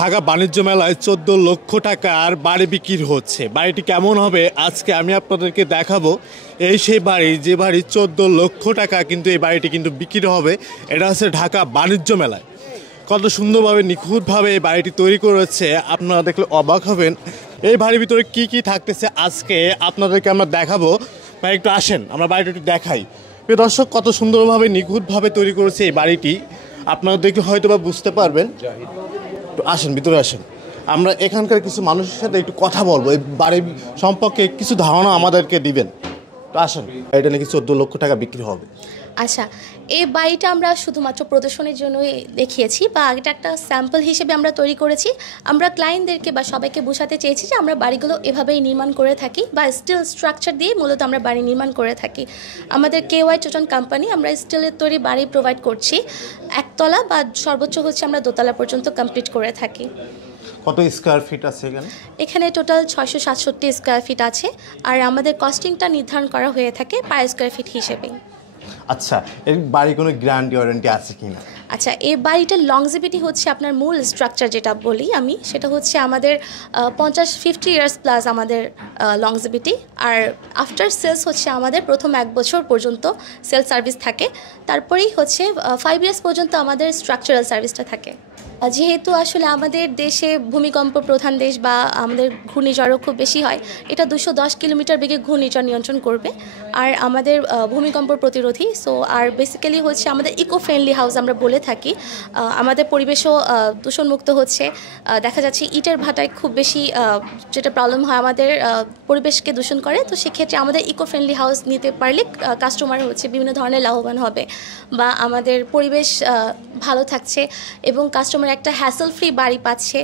ঢাকা বাণিজ্য মেলায় 14 লক্ষ টাকার বাড়ি বিক্রি হচ্ছে। বাড়িটি কেমন হবে আজকে আমি আপনাদেরকে দেখাবো। এই সেই বাড়ি, যে বাড়ি 14 লক্ষ টাকা কিন্তু এই বাড়িটি কিন্তু বিক্রি হবে। এটা হচ্ছে ঢাকা বাণিজ্য মেলায়। কত সুন্দরভাবে নিখুঁতভাবে এই বাড়িটি তৈরি করেছে, আপনারা দেখলে অবাক হবেন। এই বাড়ির ভিতরে কি কি থাকতেছে আজকে আপনাদেরকে আমরা দেখাবো। ভাই একটু আসেন, আমরা বাড়িটি একটু দেখাই। প্রিয় দর্শক, কত সুন্দরভাবে নিখুঁতভাবে তৈরি করেছে এই বাড়িটি, আপনারা দেখলে হয়তো বা বুঝতে পারবেন। একটু আসেন, ভিতরে আসেন, আমরা এখানকার কিছু মানুষের সাথে একটু কথা বলবো, এই বাড়ির সম্পর্কে কিছু ধারণা আমাদেরকে দিবেন। তো আসেন, এটা নাকি 14 লক্ষ টাকা বিক্রি হবে। আচ্ছা, এই বাড়িটা আমরা শুধুমাত্র প্রদর্শনীর জন্যই দেখিয়েছি বা এটা একটা স্যাম্পল হিসেবে আমরা তৈরি করেছি। আমরা ক্লায়েন্টদেরকে বা সবাইকে বোঝাতে চেয়েছি যে আমরা বাড়িগুলো এভাবেই নির্মাণ করে থাকি বা স্টিল স্ট্রাকচার দিয়ে মূলত আমরা বাড়ি নির্মাণ করে থাকি। আমাদের KY টোটান কোম্পানি, আমরা স্টিলের তৈরি বাড়ি প্রোভাইড করছি। একতলা বা সর্বোচ্চ হচ্ছে আমরা দোতলা পর্যন্ত কমপ্লিট করে থাকি। কত স্কোয়ার ফিট আছে এখানে? এখানে টোটাল 667 স্কোয়ার ফিট আছে, আর আমাদের কস্টিংটা নির্ধারণ করা হয়ে থাকে পার স্কোয়ার ফিট হিসেবেই। আচ্ছা, এর বাড়ি কোনো গ্যারান্টি ওয়ারেন্টি আছে কি না? আচ্ছা, এই বাড়িটার লংজিভিটি হচ্ছে আপনার মূল স্ট্রাকচার যেটা বলি আমি, সেটা হচ্ছে আমাদের 50 ইয়ার্স প্লাস আমাদের লংজিভিটি। আর আফটার সেলস হচ্ছে আমাদের প্রথম 1 বছর পর্যন্ত সেলস সার্ভিস থাকে, তারপরেই হচ্ছে 5 ইয়ার্স পর্যন্ত আমাদের স্ট্রাকচারাল সার্ভিসটা থাকে। যেহেতু আসলে আমাদের দেশে ভূমিকম্প প্রধান দেশ বা আমাদের ঘূর্ণিঝড়ও খুব বেশি হয়, এটা 210 কিলোমিটার বেগে ঘূর্ণিঝড় নিয়ন্ত্রণ করবে। আর আমাদের ভূমিকম্প প্রতিরোধী, সো আর বেসিক্যালি হচ্ছে আমাদের ইকো ফ্রেন্ডলি হাউস আমরা বলে থাকি। আমাদের পরিবেশও দূষণমুক্ত হচ্ছে। দেখা যাচ্ছে ইটের ভাটায় খুব বেশি যেটা প্রবলেম হয়, আমাদের পরিবেশকে দূষণ করে। তো সেক্ষেত্রে আমাদের ইকো ফ্রেন্ডলি হাউস নিতে পারলে কাস্টমার হচ্ছে বিভিন্ন ধরনের লাভবান হবে বা আমাদের পরিবেশ ভালো থাকছে এবং কাস্টমার একটা হ্যাসেল ফ্রি বাড়ি পাচ্ছে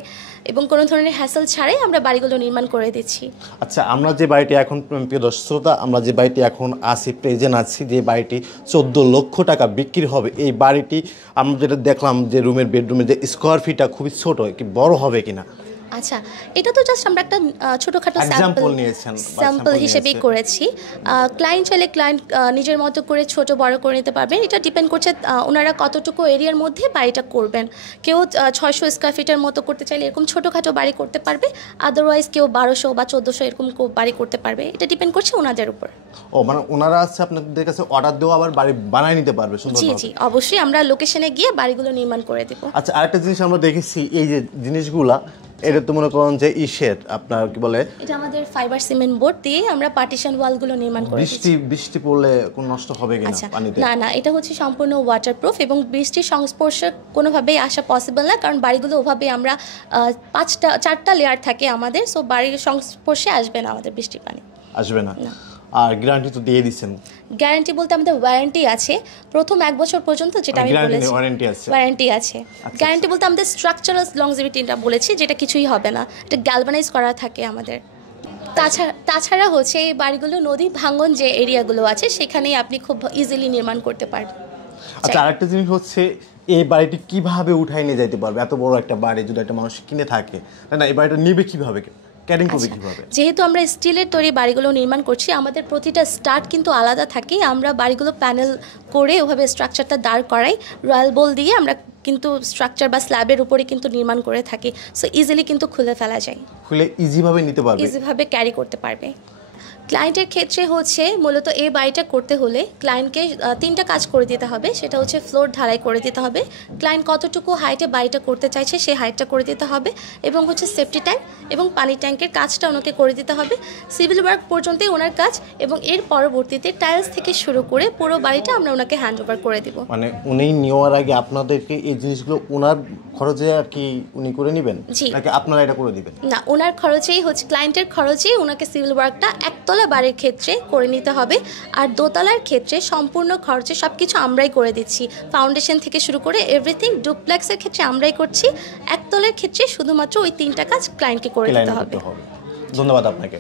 এবং কোনো ধরনের হ্যাসেল ছাড়াই আমরা বাড়িগুলো নির্মাণ করে দিচ্ছি। আচ্ছা, আমরা যে বাড়িটি এখন, প্রিয় দর্শকরা, আমরা যে বাড়িটি এখন আছি, প্রেজেন্ট আছি, যে বাড়িটি 14 লক্ষ টাকা বিক্রি হবে, এই বাড়িটি আমরা যেটা দেখলাম যে রুমের বেডরুমের যে স্কোয়ার ফিটটা খুবই ছোট, কি বড় হবে কিনা? আচ্ছা, এটা তো জাস্ট আমরা একটা ছোটোখাটো স্যাম্পল হিসেবেই করেছি। ক্লায়েন্ট চাইলে ক্লায়েন্ট নিজের মতো করে ছোট বড় করে নিতে পারবেন। এটা ডিপেন্ড করছে ওনারা কতটুকু এরিয়ার মধ্যে বাড়িটা করবেন। কেউ 600 স্কোয়ার ফিটের মতো করতে চাইলে এরকম ছোটোখাটো বাড়ি করতে পারবে, আদারওয়াইজ কেউ 1200 বা 1400 এরকম বাড়ি করতে পারবে। এটা ডিপেন্ড করছে ওনাদের উপর। ও মানে ওনারা আছে আপনাদের কাছে অর্ডার দেওয়া, আবার বাড়ি বানায় নিতে পারবে? জি জি, অবশ্যই আমরা লোকেশনে গিয়ে বাড়িগুলো নির্মাণ করে দেব। আচ্ছা, আরেকটা জিনিস আমরা দেখেছি, এই যে জিনিসগুলা, এটা তো মনে করেন যে ইশের আপনার কি বলে, এটা আমাদের ফাইবার সিমেন্ট বোর্ড দিয়ে আমরা পার্টিশন ওয়ালগুলো নির্মাণ করে দিচ্ছি। বৃষ্টি পড়লে কোনো নষ্ট হবে কিনা পানিতে? না না, এটা হচ্ছে সম্পূর্ণ ওয়াটারপ্রুফ এবং বৃষ্টির সংস্পর্শে কোনোভাবেই আসা পসিবল না, কারণ বাড়িগুলো ওভাবে আমরা 4টা লেয়ার থাকে আমাদের, সো বাড়ির সংস্পর্শে আসবে না আমাদের বৃষ্টির পানি, আসবে না। আর গ্যারান্টি তো দিয়ে দিচ্ছেন? গ্যারান্টি বলতে আমাদের ওয়ারেন্টি আছে প্রথম 1 বছর পর্যন্ত, যেটা আমি বলেছি ওয়ারেন্টি আছে। গ্যারান্টি বলতে আমাদের স্ট্রাকচারাল লংজিভিটিটা বলেছি, যেটা কিছুই হবে না, এটা গ্যালভানাইজ করা থাকে আমাদের। তাছাড়া হচ্ছে এই বাড়িগুলো নদী ভাঙন যে এরিয়াগুলো আছে সেখানেই আপনি খুব ইজিলি নির্মাণ করতে পারবেন। আচ্ছা, আরেকটা জিনিস হচ্ছে, এই বাড়িটি কিভাবে উঠাই নিয়ে যেতে পারবে? এত বড় একটা বাড়ি যদি একটা মানুষ কিনে থাকে, তাই না, এই বাড়িটা নিবে কিভাবে, ক্যারিং করবে কিভাবে? যেহেতু আমরা স্টিলের তৈরি বাড়িগুলো নির্মাণ করছি, আমাদের প্রতিটা স্টার্ট কিন্তু আলাদা থাকে। আমরা বাড়িগুলো প্যানেল করে ওভাবে স্ট্রাকচারটা দাঁড় করাই, রয়্যাল বোল দিয়ে আমরা কিন্তু স্ট্রাকচার বা স্ল্যাবের উপরে কিন্তু নির্মাণ করে থাকি। সো ইজিলি কিন্তু খুলে ফেলা যায়, খুলে ইজিভাবে নিতে পারবে, ইজিভাবে ক্যারি করতে পারবে। ক্লায়েন্টের ক্ষেত্রে হচ্ছে মূলত এই বাড়িটা করতে হলে ক্লায়েন্টকে 3টা কাজ করে দিতে হবে। সেটা হচ্ছে ফ্লোর ঢালাই করে দিতে হবে, ক্লায়েন্ট কতটুকু হাইটে বাড়িটা করতে চাইছে সেই হাইটটা করে দিতে হবে, এবং হচ্ছে সেফটি ট্যাঙ্ক এবং পানি ট্যাঙ্কের কাজটা ওনাকে করে দিতে হবে। সিভিল ওয়ার্ক পর্যন্তই ওনার কাজ, এবং এর পরবর্তীতে টাইলস থেকে শুরু করে পুরো বাড়িটা আমরা ওনাকে হ্যান্ড ওভার করে দেব। মানে উনি নেওয়ার আগে আপনাদেরকে এই জিনিসগুলো ওনার খরচে আর কি উনি করে নেবেন, নাকি আপনারা এটা করে দিবেন? না, ওনার খরচেই হচ্ছে, ক্লায়েন্টের খরচেই ওনাকে সিভিল ওয়ার্কটা একতলা বাড়ির ক্ষেত্রে করে নিতে হবে, আর দোতলার ক্ষেত্রে সম্পূর্ণ খরচে সব কিছু আমরাই করে দিচ্ছি। ফাউন্ডেশন থেকে শুরু করে এভরিথিং ডুপ্লেক্সের ক্ষেত্রে আমরাই করছি। একতলার ক্ষেত্রে শুধুমাত্র ওই 3টা কাজ ক্লায়েন্টকে করে দিতে হবে। ধন্যবাদ আপনাকে।